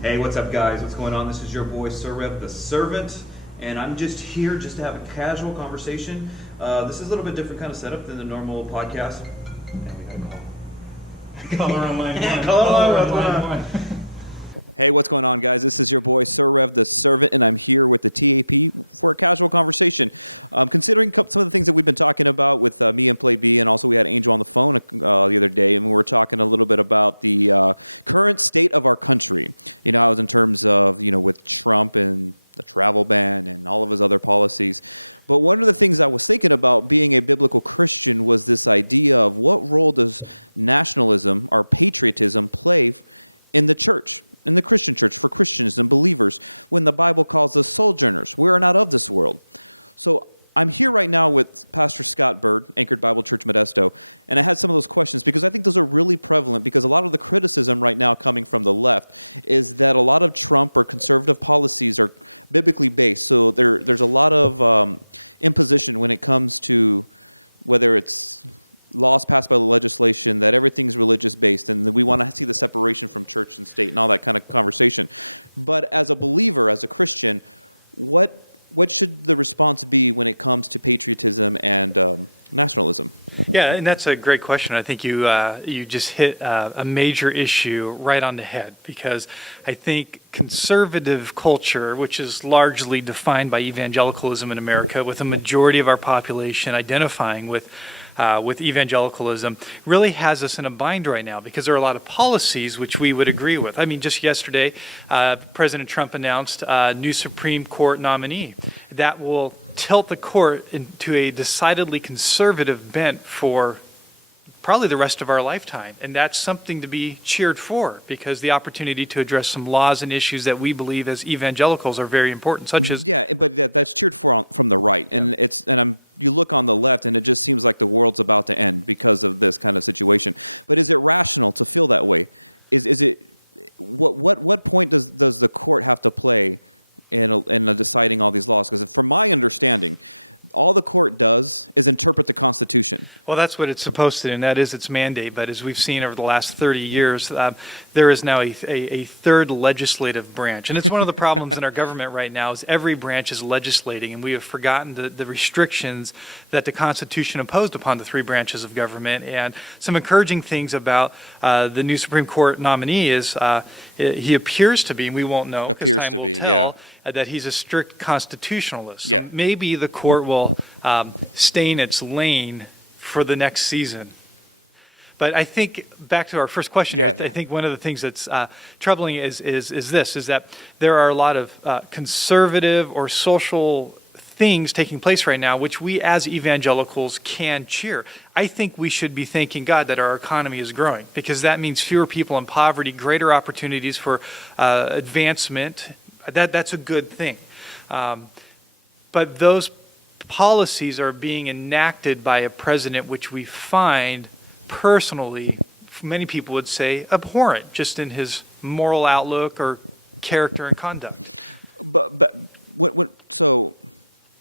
Hey, what's up, guys? What's going on? This is your boy, R.E.V, the servant, and I'm just here just to have a casual conversation. This is a little bit different kind of setup than the normal podcast. Man, we gotta call. Caller on line one. Caller on line one. Hey, what's going on, guys? This is your boy, R.E.V, the servant, and I'm here with the TAP for a casual conversation. Considering some of the things that we've been talking about with me and Play B, and also we had Angel on the phone the other day, and we were talking a little bit about the current state of our country. You know, I was in terms of, with Trump and the travel ban and all of his other policies. But one of the things I was thinking about being a biblical Christian was this idea of what role does nationalism or patriotism play in the church? In the Christian church, for Christians and believers, when the Bible calls us sojourners. We are not of this world. So I'm here right now with Pastor Scott Bird, Anchored Bible Church Modesto, and I had some of those questions because I think those are really prevalent, because a lot of the criticism right now coming from the left is that a lot of Trump or conservative policies are biblically based. So there's a lot of imposition when it comes to whether it's laws passed by the legislation, that everything's religious based, and that we want to see the separation from church and state and all that kind of conversation. But as a believer, as a Christian, what should the response be when it comes to patriotism and nationalism? Yeah, and that's a great question. I think you just hit a major issue right on the head, because I think conservative culture, which is largely defined by evangelicalism in America, with a majority of our population identifying with evangelicalism, really has us in a bind right now, because there are a lot of policies which we would agree with. I mean, just yesterday, President Trump announced a new Supreme Court nominee that will tilt the court into a decidedly conservative bent for probably the rest of our lifetime. And that's something to be cheered for, because the opportunity to address some laws and issues that we believe as evangelicals are very important, such as... Yeah, but that's cheered for from the right. And you look on the left, and it just seems like the world's about to end because of this kind of situation. But is it rational to feel that way? Is it what point does the court have to play in deciding all these laws? Because from my understanding, all the court does is interpret the Constitution. Well, that's what it's supposed to do, and that is its mandate. But as we've seen over the last 30 years, there is now a third legislative branch. And it's one of the problems in our government right now is every branch is legislating, and we have forgotten the restrictions that the Constitution imposed upon the three branches of government. And some encouraging things about the new Supreme Court nominee is he appears to be, and we won't know because time will tell, that he's a strict constitutionalist. Yeah. So maybe the court will stay in its lane for the next season. But I think, back to our first question, I think one of the things that's troubling is that there are a lot of conservative or social things taking place right now, which we as evangelicals can cheer. I think we should be thanking God that our economy is growing, because that means fewer people in poverty, greater opportunities for advancement. That's a good thing. But those policies are being enacted by a president which we find personally, many people would say, abhorrent, just in his moral outlook or character and conduct. But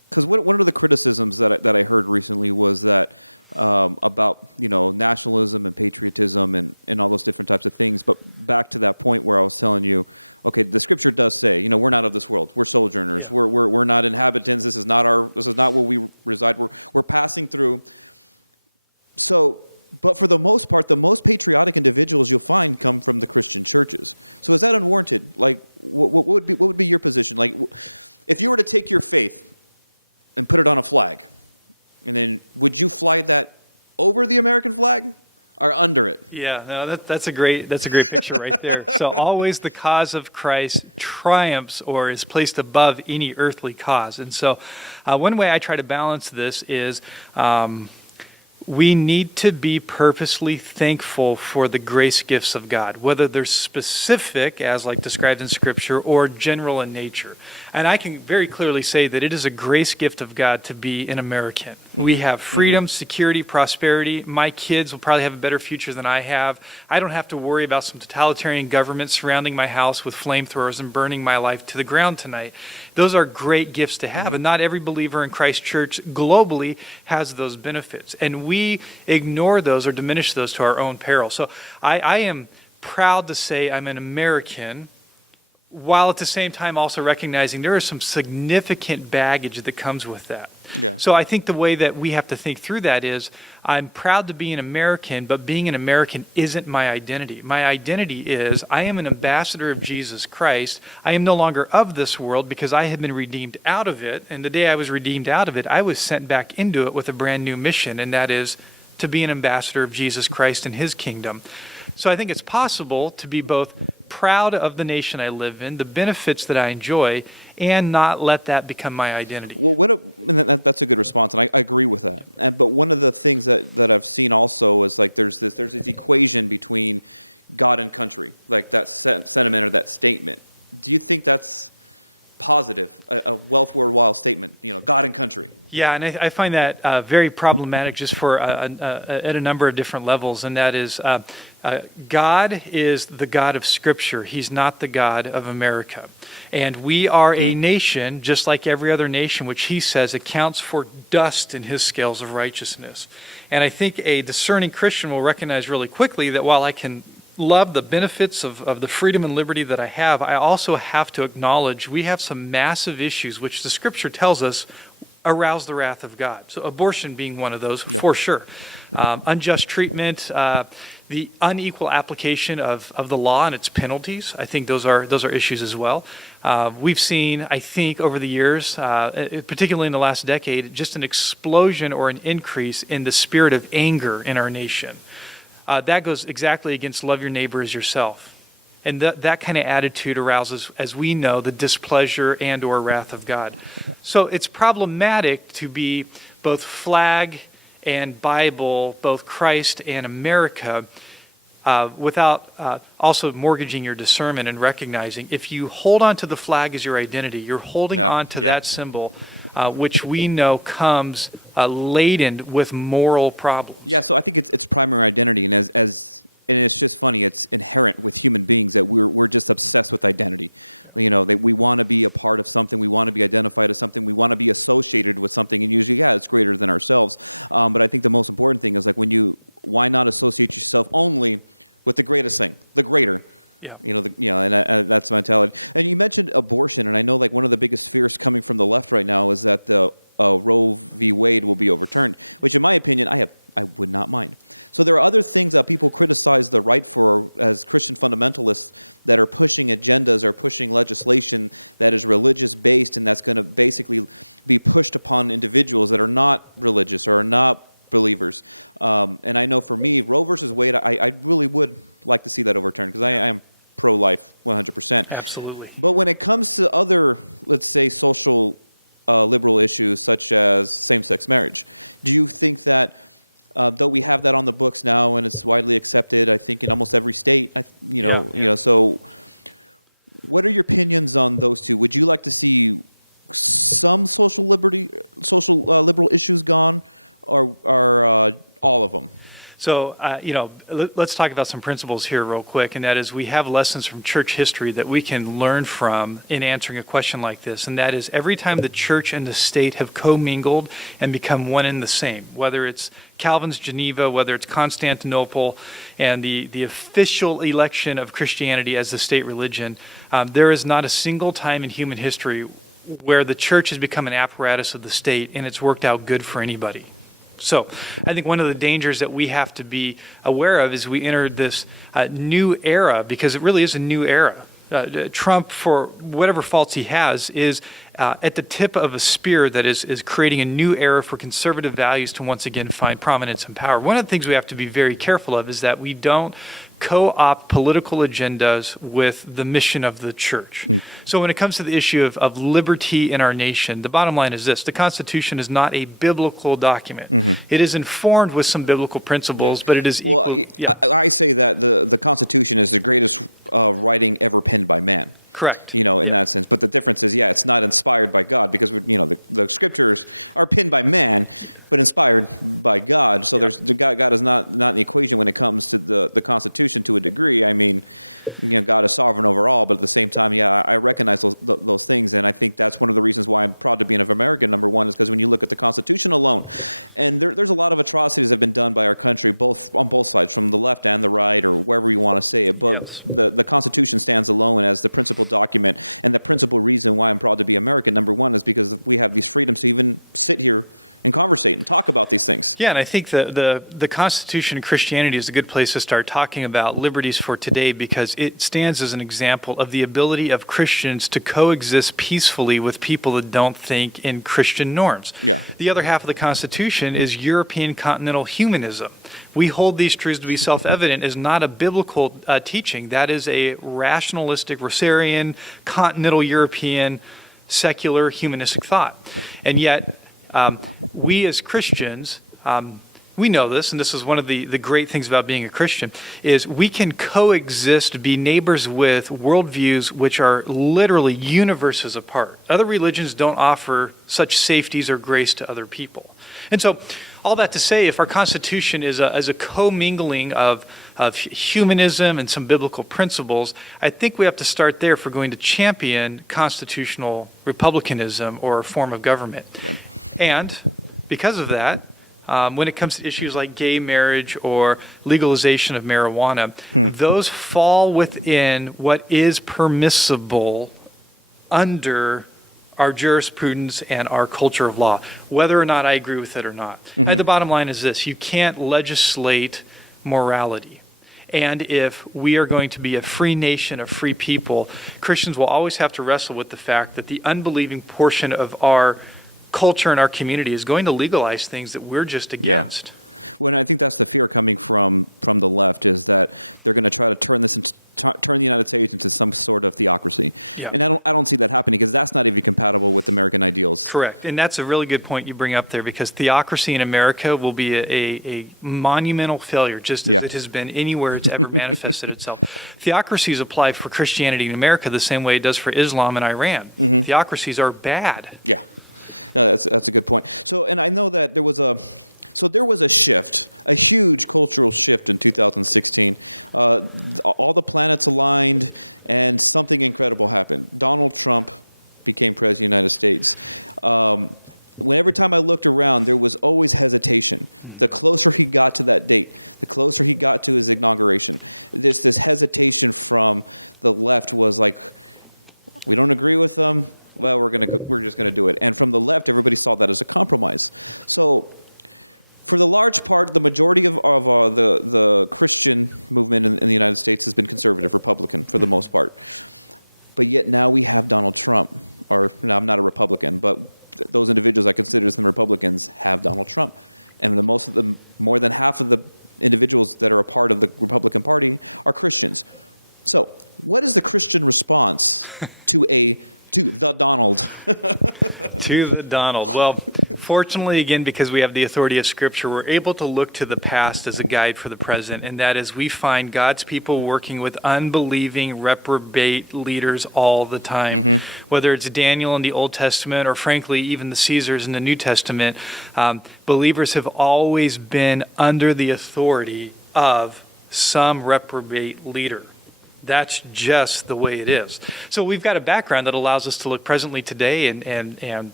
because one of the criticisms that I heard recently was that about nationalism and patriotism and all those different types of things. But back to that point where I was telling you, okay, the Scripture does say, we're not of this world. We're sojourners. Yeah. We're not inhabitants. This is not where we reside. We're passing through. So, but for the most part, the most patriotic individuals you'll find come from the Christian churches. So is that unwarranted? Like, what would be your position? Like, if you were to take your faith and put it on a flag, and then would you fly that over the American flag or under it? Yeah, no, that's a great picture right there. So always the cause of Christ triumphs or is placed above any earthly cause. And so one way I try to balance this is we need to be purposely thankful for the grace gifts of God, whether they're specific, as like described in Scripture, or general in nature. And I can very clearly say that it is a grace gift of God to be an American. Mm-hmm. We have freedom, security, prosperity. My kids will probably have a better future than I have. I don't have to worry about some totalitarian government surrounding my house with flamethrowers and burning my life to the ground tonight. Those are great gifts to have, and not every believer in Christ Church globally has those benefits. And we ignore those or diminish those to our own peril. So I am proud to say I'm an American while at the same time also recognizing there is some significant baggage that comes with that. Yeah. So I think the way that we have to think through that is, I'm proud to be an American, but being an American isn't my identity. My identity is, I am an ambassador of Jesus Christ. I am no longer of this world because I have been redeemed out of it. And the day I was redeemed out of it, I was sent back into it with a brand new mission, and that is to be an ambassador of Jesus Christ and his kingdom. So I think it's possible to be both proud of the nation I live in, the benefits that I enjoy, and not let that become my identity. Well, that's a good response, and I agree with that. But one of the things that I've seen also is like there's this equation between God and country, like that sentiment or that statement. Do you think that's positive, a wealth worthwhile statement? God and country. Yeah, and I find that very problematic just for at a number of different levels, and that is God is the God of Scripture. He's not the God of America. And we are a nation, just like every other nation, which he says accounts for dust in his scales of righteousness. And I think a discerning Christian will recognize really quickly that while I can love the benefits of the freedom and liberty that I have, I also have to acknowledge we have some massive issues, which the Scripture tells us arouse the wrath of God. So abortion being one of those, for sure. Unjust treatment, the unequal application of the law and its penalties. I think those are issues as well. We've seen, I think, over the years, particularly in the last decade, just an explosion or an increase in the spirit of anger in our nation. That goes exactly against love your neighbor as yourself. And that kind of attitude arouses, as we know, the displeasure and or wrath of God. So it's problematic to be both flag and Bible, both Christ and America, without also mortgaging your discernment and recognizing if you hold on to the flag as your identity, you're holding on to that symbol, which we know comes laden with moral problems. Yeah, so I think it's primary identity, and and it's just funny. It's inherent with human beings that we're just obsessed with identity. That we want to be a part of something. We want to be identified as something. We want to be associated with something. And usually, it's greater than ourselves. But I think the most important thing is like why not associate yourself only with the greatest thing, the greater. Yeah. And that's the mentality. And you mentioned abortion, and I know like one of the biggest fears coming from the left right now is that the Roe v. Wade will be overturned, which in my opinion, I would not mind. So there are other things that people criticize the right for as Christian fundamentalists that are pushing agendas or pushing legislation that is religious based, and that's going to basically be pushed upon individuals that are not religious or are not believers. And I know for me, Roe versus Wade, I really would like to see that overturned because I am pro-life 100%. Absolutely. But when it comes to other, let's say, social liberal issues such as same-sex marriage, do you think that though we have that on the books now and it's widely accepted, I think in almost every state, so what are your opinions on those two? Would you like to see some social liberal issues gone, or all of them? So, let's talk about some principles here real quick, and that is we have lessons from church history that we can learn from in answering a question like this, and that is every time the church and the state have commingled and become one and the same, whether it's Calvin's Geneva, whether it's Constantinople, and the official election of Christianity as the state religion, there is not a single time in human history where the church has become an apparatus of the state and it's worked out good for anybody. So I think one of the dangers that we have to be aware of is we entered this new era, because it really is a new era. Trump, for whatever faults he has, is at the tip of a spear that is creating a new era for conservative values to once again find prominence and power. One of the things we have to be very careful of is that we don't co-opt political agendas with the mission of the church. So when it comes to the issue of liberty in our nation, the bottom line is this: the Constitution is not a biblical document. It is informed with some biblical principles, but it is equal. I say that the Constitution is the greatest writing ever penned by man. Correct. In that sense. But the difference is, it's not inspired by God, because the scriptures are penned by man, but inspired by God. So God is not in the equation when it comes to the Constitution to a degree. I mean, God is sovereign over all, but at the same time, I recognize those things, and I think that's one of the reasons why I'm proud to be an American. Number one is because when you look at the Constitution alone, and there's a lot of atrocities that have been done by our country, on both sides, from the left and the right, or wherever you want to say it. But Yes. the Constitution stands alone as the principal document, and the principal reason why I'm proud to be American. Number one is because we have these freedoms to even sit here and conversate and talk about these things. Yeah, and I think the Constitution of Christianity is a good place to start talking about liberties for today, because it stands as an example of the ability of Christians to coexist peacefully with people that don't think in Christian norms. Yeah. The other half of the Constitution is European continental humanism. We hold these truths to be self-evident is not a biblical teaching. That is a rationalistic, Rousseauian, continental European, secular, humanistic thought. And yet, we as Christians, we know this, and this is one of the great things about being a Christian, is we can coexist, be neighbors with worldviews which are literally universes apart. Other religions don't offer such safeties or grace to other people. And so, all that to say, if our Constitution is a commingling of humanism and some biblical principles, I think we have to start there if we're going to champion constitutional republicanism or a form of government. Yep. And because of that, when it comes to issues like gay marriage or legalization of marijuana, those fall within what is permissible under our jurisprudence and our culture of law, whether or not I agree with it or not. And the bottom line is this: you can't legislate morality. And if we are going to be a free nation of free people, Christians will always have to wrestle with the fact that the unbelieving portion of our culture and our community is going to legalize things that we're just against. Well, I think that's the fear coming from the left, is that they're going to try to turn the United States into some sort of theocracy. Yeah. And I don't see that happening, because that's not even compatible with American ideals. Correct. And that's a really good point you bring up there, because theocracy in America will be a monumental failure, just as it has been anywhere it's ever manifested itself. Theocracies apply for Christianity in America the same way it does for Islam in Iran. Theocracies are bad. Yeah. No, that's a good point. So, and I know that there was a shift, a huge cultural shift in 2016. All the planets aligned, and something incredible happened. Donald Trump became president of the United States. Every time I looked around, there was always hesitation. The closer he got to that date, the closer he got to his inauguration, this hesitation from the left was like, we don't agree with them. Well, we're just gonna do it. And from the left, everybody saw that as a compromise. So, for the large part, the majority of the Christian movement in the United States has been conservative, Republican for the most part. But yet now we have Donald Trump, I'm not a Republican, but those individuals I consider them Republicans have Donald Trump. And more than half of the individuals that are a part of the Republican Party are Christians. So, what is the Christian response to the Donald? To the Donald. Well, fortunately, again, because we have the authority of Scripture, we're able to look to the past as a guide for the present, and that is we find God's people working with unbelieving, reprobate leaders all the time. Whether it's Daniel in the Old Testament or, frankly, even the Caesars in the New Testament, believers have always been under the authority of some reprobate leader. That's just the way it is. So we've got a background that allows us to look presently today and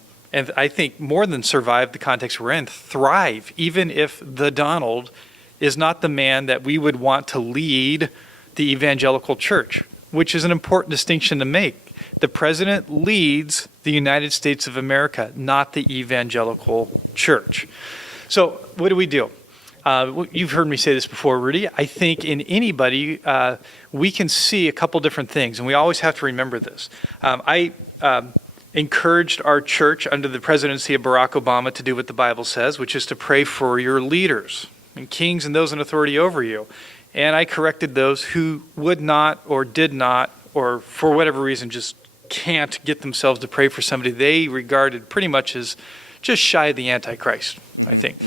I think more than survive the context we're in, thrive, even if the Donald is not the man that we would want to lead the evangelical church, which is an important distinction to make. The president leads the United States of America, not the evangelical church. So what do? You've heard me say this before, Rudy. I think in anybody, we can see a couple different things, and we always have to remember this. I encouraged our church under the presidency of Barack Obama to do what the Bible says, which is to pray for your leaders and kings and those in authority over you. And I corrected those who would not or did not, or for whatever reason just can't get themselves to pray for somebody they regarded pretty much as just shy of the Antichrist, I think.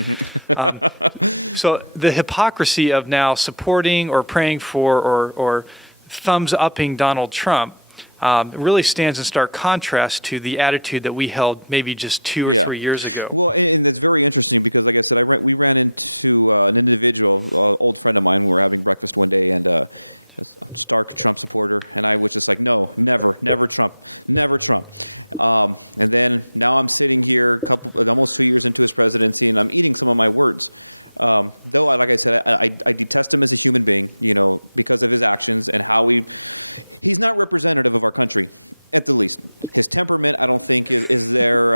So the hypocrisy of now supporting or praying for or thumbs-upping Donald Trump really stands in stark contrast to the attitude that we held maybe just 2 or 3 years ago. Well, and that's very interesting because, like I said, we ran into an individual, old friend of mine. We were having breakfast one day, and a stark Trump supporter, and I was just like, no, never Trump, never Trump. And then now I'm sitting here, almost 2 years into his presidency, and I'm eating some of my words. Though, like I said, I detest him as a human being, because of his actions and how he's not representative of our country, at the least. His temperament, I don't think, is there.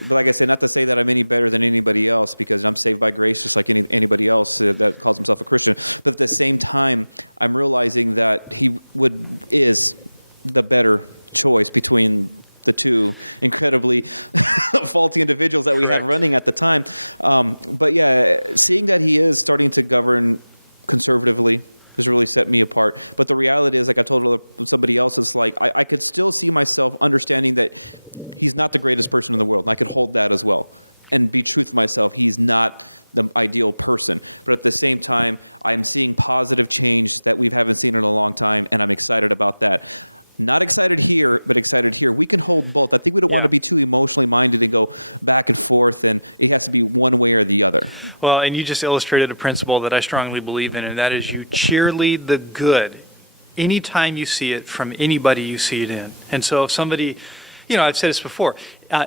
But like I said, not to say that I'm any better than anybody else, because I'm saved by grace just like anybody else that calls himself a Christian. But at the same time, I'm realizing that he is the better choice between the two incredibly faulty individuals that we had running at the time. But yeah, seeing that he is starting to govern conservatively has really set me apart. But the reality is, like I told somebody else, it's like I could still see myself understanding that he's not the greatest person in the world, and I could hold that as well and be true to myself. He's not the ideal person. But at the same time, I'm seeing positive change that we haven't seen in a long time, and I'm excited about that. Not excited here, but excited here. We can hold both. I think we don't want to be too emotionally minded and go back and forth, and it has to be one way or the other. Well, and you just illustrated a principle that I strongly believe in, and that is you cheerlead the good anytime you see it from anybody you see it in. And so if somebody, I've said this before,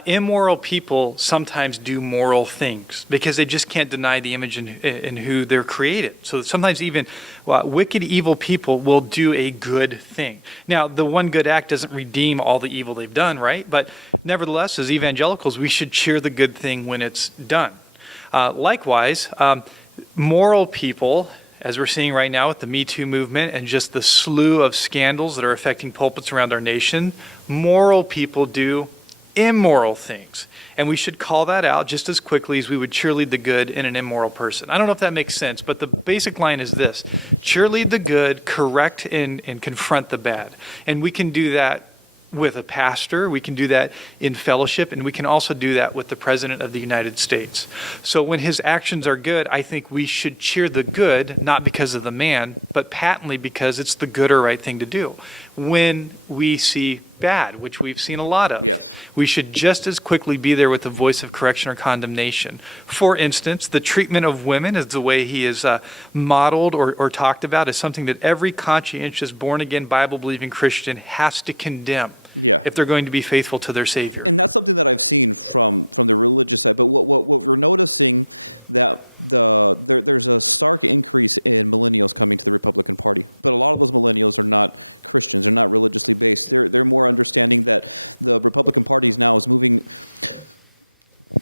immoral people sometimes do moral things because they just can't deny the image in who they're created. So sometimes even wicked, evil people will do a good thing. Now, the one good act doesn't redeem all the evil they've done, right? But nevertheless, as evangelicals, we should cheer the good thing when it's done. Likewise, moral people, as we're seeing right now with the Me Too movement and just the slew of scandals that are affecting pulpits around our nation, moral people do immoral things. And we should call that out just as quickly as we would cheerlead the good in an immoral person. I don't know if that makes sense, but the basic line is this: cheerlead the good, correct and confront the bad. And we can do that with a pastor, we can do that in fellowship, and we can also do that with the President of the United States. So when his actions are good, I think we should cheer the good, not because of the man, but patently because it's the good or right thing to do. When we see bad, which we've seen a lot of, yes, we should just as quickly be there with the voice of correction or condemnation. For instance, the treatment of women, as the way he is modeled or talked about, is something that every conscientious, born-again, Bible-believing Christian has to condemn. Yeah. If they're going to be faithful to their Savior. And that's something that I've seen from the religious side. But what we're noticing that there's a stark increase in millennials coming to the Republican Party. But a lot of those millennials are not Christians. They're not religiously based. They're more understanding that the Republican Party now is moving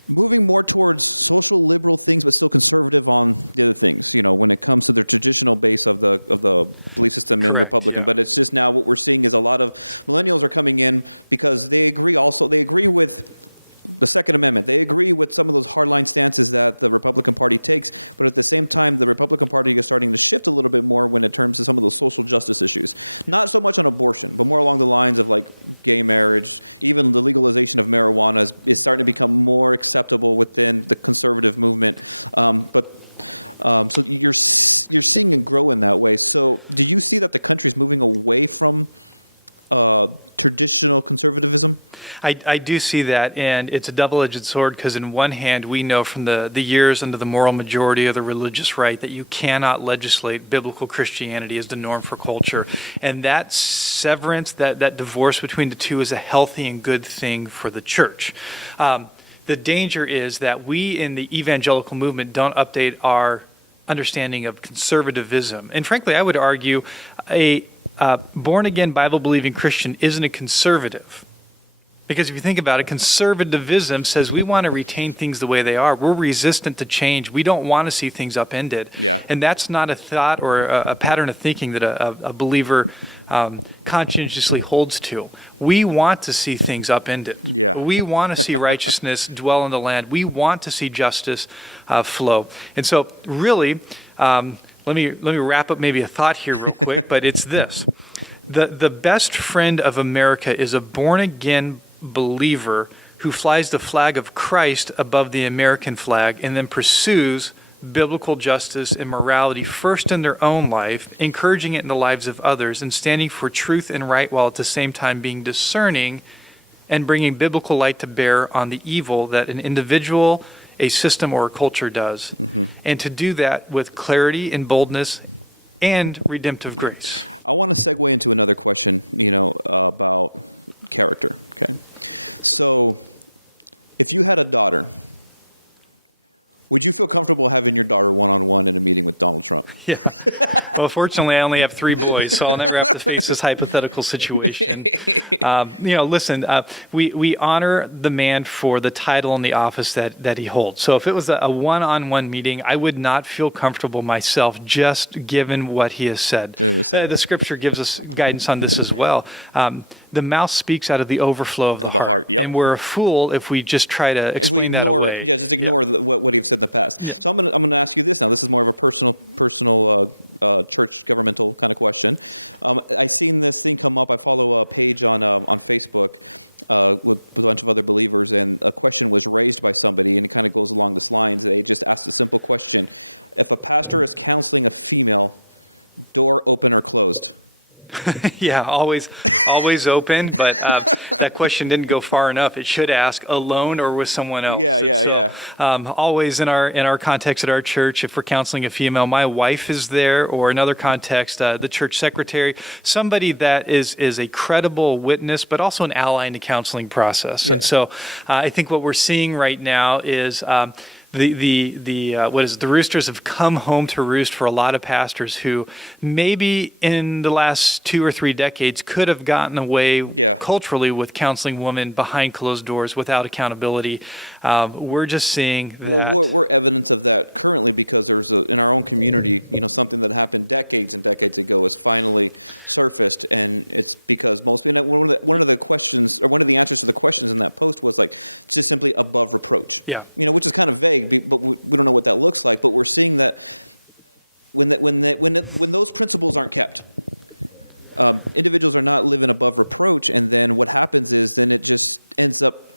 more towards social liberal things, but still conservative on the other things, when it comes to the traditional base of the belief system in Republican. Yeah. But it's just now what we're seeing is a lot of millennials are coming in because they agree with the Second Amendment. They agree with some of those hardline stances that the Republican Party takes, but at the same time, the Republican Party is starting to shift a little bit more when it comes to some of those social justice issues. Not so much on abortion, but more along the lines of like gay marriage, even the legalization of marijuana is starting to become more acceptable within the conservative movement. So you're seeing it grow in that way. So do you see that the country is moving away from traditional conservatism? I do see that, and it's a double-edged sword because in one hand, we know from the years under the moral majority of the religious right that you cannot legislate biblical Christianity as the norm for culture. And that severance, that divorce between the two is a healthy and good thing for the church. The danger is that we in the evangelical movement don't update our understanding of conservatism. And frankly, I would argue a born-again, Bible-believing Christian isn't a conservative. Because if you think about it, conservatism says we want to retain things the way they are. We're resistant to change. We don't want to see things upended. Yeah. And that's not a thought or a pattern of thinking that a believer conscientiously holds to. We want to see things upended. Yeah. We want to see righteousness dwell in the land. We want to see justice flow. And so really, let me wrap up maybe a thought here real quick, but it's this. The best friend of America is a born-again believer who flies the flag of Christ above the American flag and then pursues biblical justice and morality first in their own life, encouraging it in the lives of others, and standing for truth and right while at the same time being discerning and bringing biblical light to bear on the evil that an individual, a system, or a culture does. And to do that with clarity and boldness and redemptive grace. I want to segue into another question, about character. Okay. So if you had a daughter, would you feel comfortable having your daughter one-on-one in a meeting with Donald Trump? Yeah. Well, fortunately, I only have 3 boys, so I'll never have to face this hypothetical situation. Listen, we honor the man for the title and the office that he holds. So if it was a one-on-one meeting, I would not feel comfortable myself, just given what he has said. The Scripture gives us guidance on this as well. The mouth speaks out of the overflow of the heart. Yep. And we're a fool if we just try to explain that away. Yeah, just ignore what he's said in the past. Yeah. So I'm going to ask you this now. This is more of a personal church governmental kind of question. I seen this thing come up. I follow a page on Facebook with a bunch of other believers, and a question was raised by somebody, and it kind of goes along this lines. They just asked a simple question: if a pastor is counseling a female, door open or closed? Yeah, always open, but that question didn't go far enough. It should ask alone or with someone else. Yeah. Always in our context at our church, if we're counseling a female, my wife is there, or another context, the church secretary, somebody that is a credible witness, but also an ally in the counseling process. Yeah. And so I think what we're seeing right now is the roosters have come home to roost for a lot of pastors who maybe in the last 2 or 3 decades could have gotten away culturally with counseling women behind closed doors without accountability. We're just seeing that. Well, we're evidence of that currently because there's in our own community, something that happened decades and decades ago is finally surfaced, and it's because one of the questions, or one of the answers to the questions in that post was like just simply above reproach. Yeah. Which is kind of vague. But we don't know what that looks like. But we're seeing that when those principles aren't kept, individuals are not living above reproach, and then what happens is then it just ends up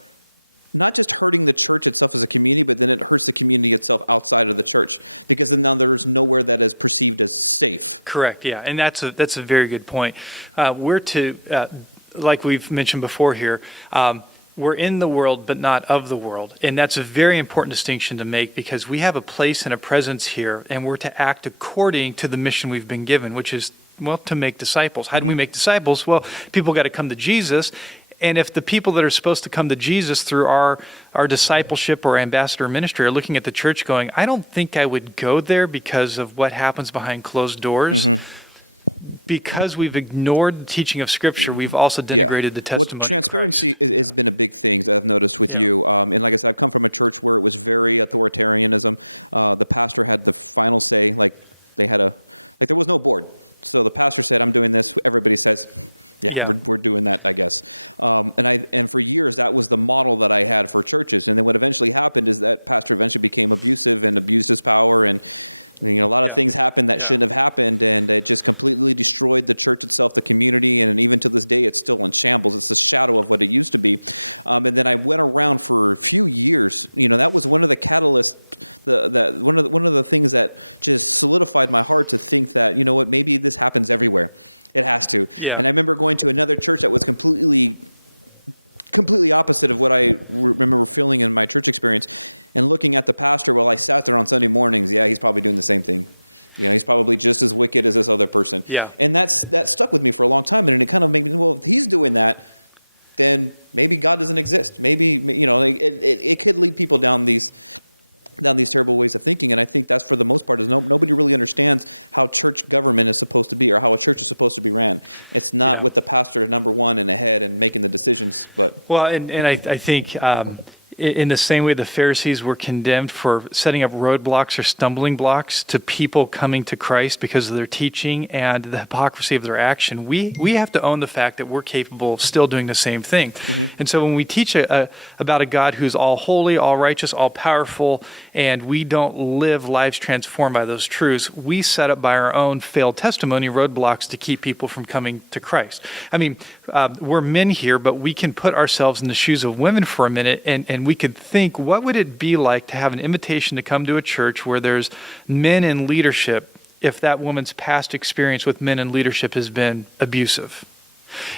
not just hurting the church itself as a community, but then it hurts the community itself outside of the church, because then now there's nowhere that is perceived as safe. Correct. Yeah, and that's a very good point. We're to like we've mentioned before here. We're in the world, but not of the world. And that's a very important distinction to make, because we have a place and a presence here, and we're to act according to the mission we've been given, which is, to make disciples. How do we make disciples? Well, people got to come to Jesus. And if the people that are supposed to come to Jesus through our discipleship or ambassador ministry are looking at the church going, I don't think I would go there because of what happens behind closed doors. Because we've ignored the teaching of Scripture, we've also denigrated the testimony. Well, transparency has been a big thing that I've noticed with you. And like I said, I've come from a church where it was very authoritarianism. The pastor had the final say. Like there was no board. So the pastor said, "I'm doing this." Everybody says, "Yeah. We're doing that, I guess." And for years that was the model that I had for churches. And then what eventually happened is that pastor eventually became abusive and abused his power, and a lot of things happened that shouldn't have happened, and it just completely destroyed the church itself, the community, and even to this day, it's still in shambles. It's a shadow of what it used to be. And then I went around for a few years. That was one of the catalysts, one of the things that just solidified my heart to think that, maybe this happens everywhere. It has to. Yeah. And I remember going to another church that was completely opposite of what I remember feeling in my church experience, and looking at the pastor while I sat there on Sunday mornings. Yeah, he's probably doing the same thing. He's probably just as wicked as this other person. Yeah. And that stuck with me for a long time, and it kind of made me, well, if he's doing that, then maybe God doesn't exist. Maybe, it could lead people down these terrible ways of thinking. And I think that's, for the most part, is nobody really understands how church government is supposed to be, or how a church is supposed to be ran. It's not with the pastor number one in ahead and making the decisions. But I think in the same way the Pharisees were condemned for setting up roadblocks or stumbling blocks to people coming to Christ because of their teaching and the hypocrisy of their action, we have to own the fact that we're capable of still doing the same thing. And so when we teach about a God who's all holy, all righteous, all powerful, and we don't live lives transformed by those truths, we set up by our own failed testimony roadblocks to keep people from coming to Christ. I mean, we're men here, but we can put ourselves in the shoes of women for a minute, and we we could think, what would it be like to have an invitation to come to a church where there's men in leadership if that woman's past experience with men in leadership has been abusive?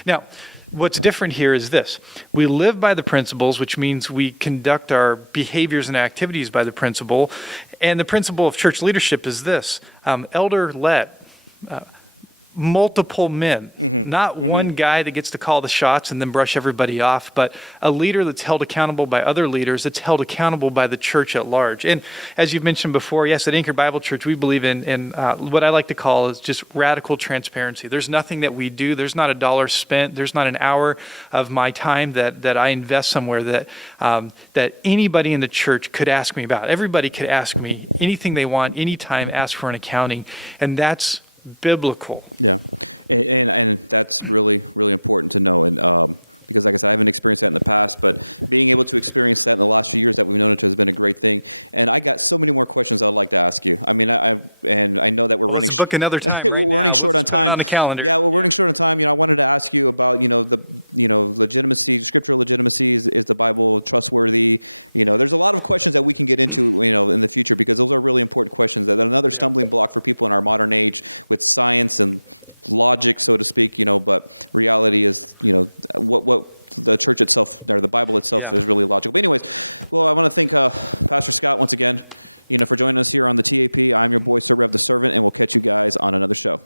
Now, what's different here is this. We live by the principles, which means we conduct our behaviors and activities by the principle. And the principle of church leadership is this. Elder-led. Multiple men, not one guy that gets to call the shots and then brush everybody off, but a leader that's held accountable by other leaders, that's held accountable by the church at large. And as you've mentioned before, yes, at Anchored Bible Church, we believe in what I like to call is just radical transparency. There's nothing that we do, there's not a dollar spent, there's not an hour of my time that I invest somewhere that anybody in the church could ask me about. Everybody could ask me anything they want, anytime, ask for an accounting, and that's biblical. Yeah, and that's really, really important to know. And because, like I said, I haven't experienced that in the past, but being able to experience that in the last few years that we've known each other has been a great thing. And I got so many more questions I'd like to ask you. I mean, I know that we're running. Let's book another time. Right we're running short on time on the calendar. Yeah, we're running short on time. I wanted to ask you about the legitimacy, scriptural legitimacy. Is the Bible trustworthy? There's a lot of questions that we can get into in the future, because those are really important questions. That another stumbling block for people in our modern age with science and logic, so to speak, but reality is, what the church itself, or the Bible itself, is really logical. But anyways, well, I want to thank Pastor Scott once again, for joining us here on the TAP. I'm your boy, Sir Rev the Servant, and we'll catch you guys on another show.